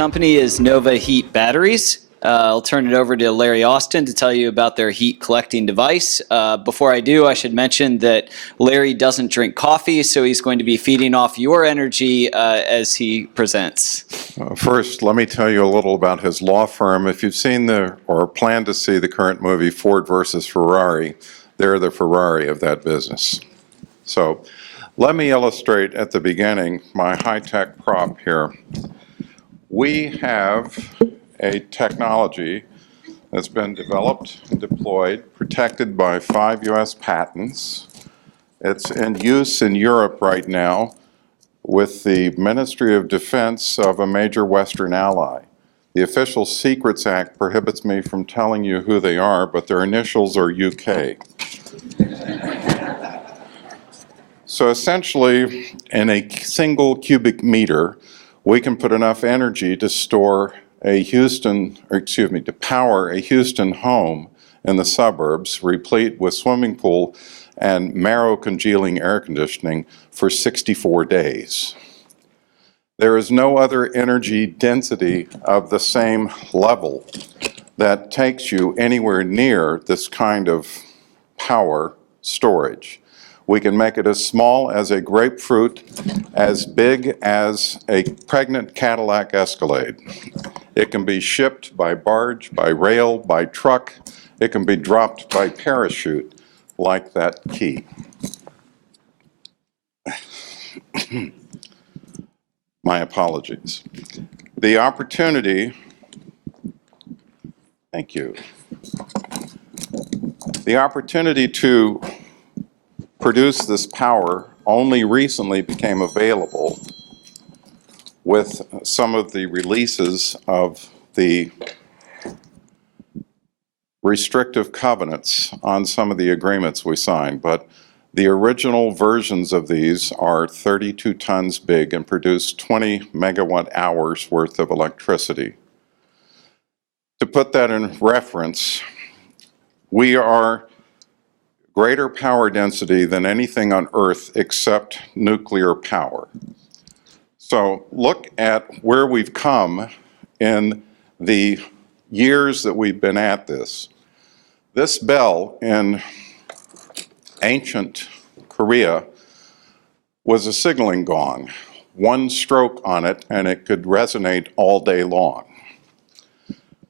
company is Nova Heat Batteries. I'll turn it over to Larry Austin to tell you about their heat collecting device. Before I do, I should mention that Larry doesn't drink coffee, so he's going to be feeding off your energy as he presents. First, let me tell you a little about his law firm. If you've seen or plan to see the current movie Ford versus Ferrari, they're the Ferrari of that business. So let me illustrate at the beginning my high-tech prop here. We have a technology that's been developed and deployed, protected by 5 U.S. patents. It's in use in Europe right now with the Ministry of Defense of a major Western ally. The Official Secrets Act prohibits me from telling you who they are, but their initials are UK. So essentially, in a single cubic meter, we can put enough energy to store to power a Houston home in the suburbs, replete with swimming pool and marrow-congealing air conditioning for 64 days. There is no other energy density of the same level that takes you anywhere near this kind of power storage. We can make it as small as a grapefruit, as big as a pregnant Cadillac Escalade. It can be shipped by barge, by rail, by truck. It can be dropped by parachute, like that key. My apologies. The opportunity, thank you. The opportunity to produce this power only recently became available with some of the releases of the restrictive covenants on some of the agreements we signed, but the original versions of these are 32 tons big and produce 20 megawatt hours worth of electricity. To put that in reference, we are greater power density than anything on Earth except nuclear power. So look at where we've come in the years that we've been at this. This bell in ancient Korea was a signaling gong. One stroke on it and it could resonate all day long.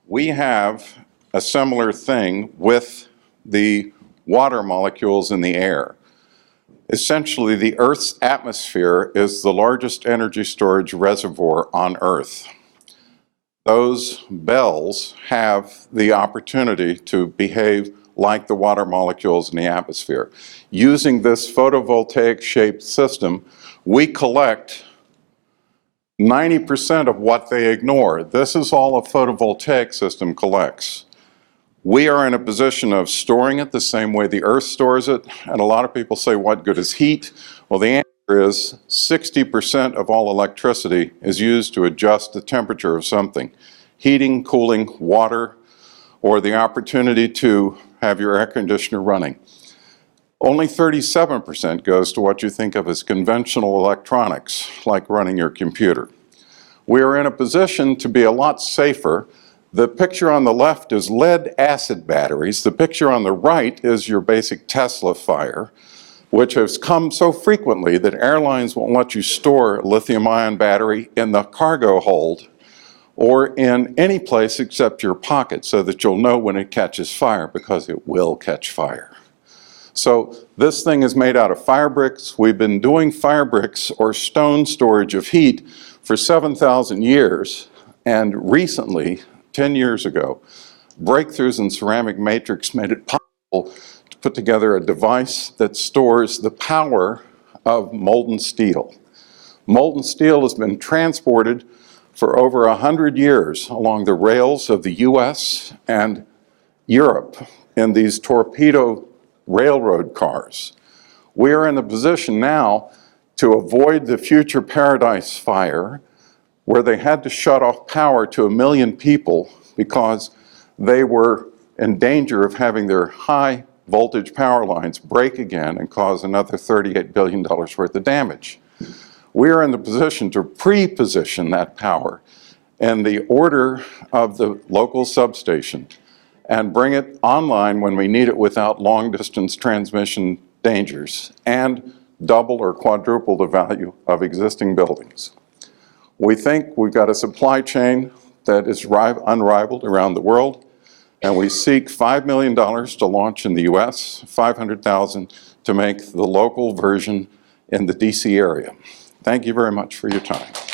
We have a similar thing with the water molecules in the air. Essentially, the Earth's atmosphere is the largest energy storage reservoir on Earth. Those bells have the opportunity to behave like the water molecules in the atmosphere. Using this photovoltaic-shaped system, we collect 90% of what they ignore. This is all a photovoltaic system collects. We are in a position of storing it the same way the Earth stores it, and a lot of people say, what good is heat? Well, the answer is 60% of all electricity is used to adjust the temperature of something. Heating, cooling, water, or the opportunity to have your air conditioner running. Only 37% goes to what you think of as conventional electronics, like running your computer. We are in a position to be a lot safer. The picture on the left is lead-acid batteries. The picture on the right is your basic Tesla fire, which has come so frequently that airlines won't let you store a lithium-ion battery in the cargo hold or in any place except your pocket so that you'll know when it catches fire, because it will catch fire. So this thing is made out of fire bricks. We've been doing fire bricks or stone storage of heat for 7,000 years, and recently, 10 years ago, breakthroughs in ceramic matrix made it possible to put together a device that stores the power of molten steel. Molten steel has been transported for over 100 years along the rails of the US and Europe in these torpedo railroad cars. We are in a position now to avoid the future Paradise Fire, where they had to shut off power to 1 million people because they were in danger of having their high voltage power lines break again and cause another $38 billion worth of damage. We are in the position to pre-position that power in the order of the local substation and bring it online when we need it without long-distance transmission dangers, and double or quadruple the value of existing buildings. We think we've got a supply chain that is unrivaled around the world, and we seek $5 million to launch in the US, $500,000 to make the local version in the DC area. Thank you very much for your time.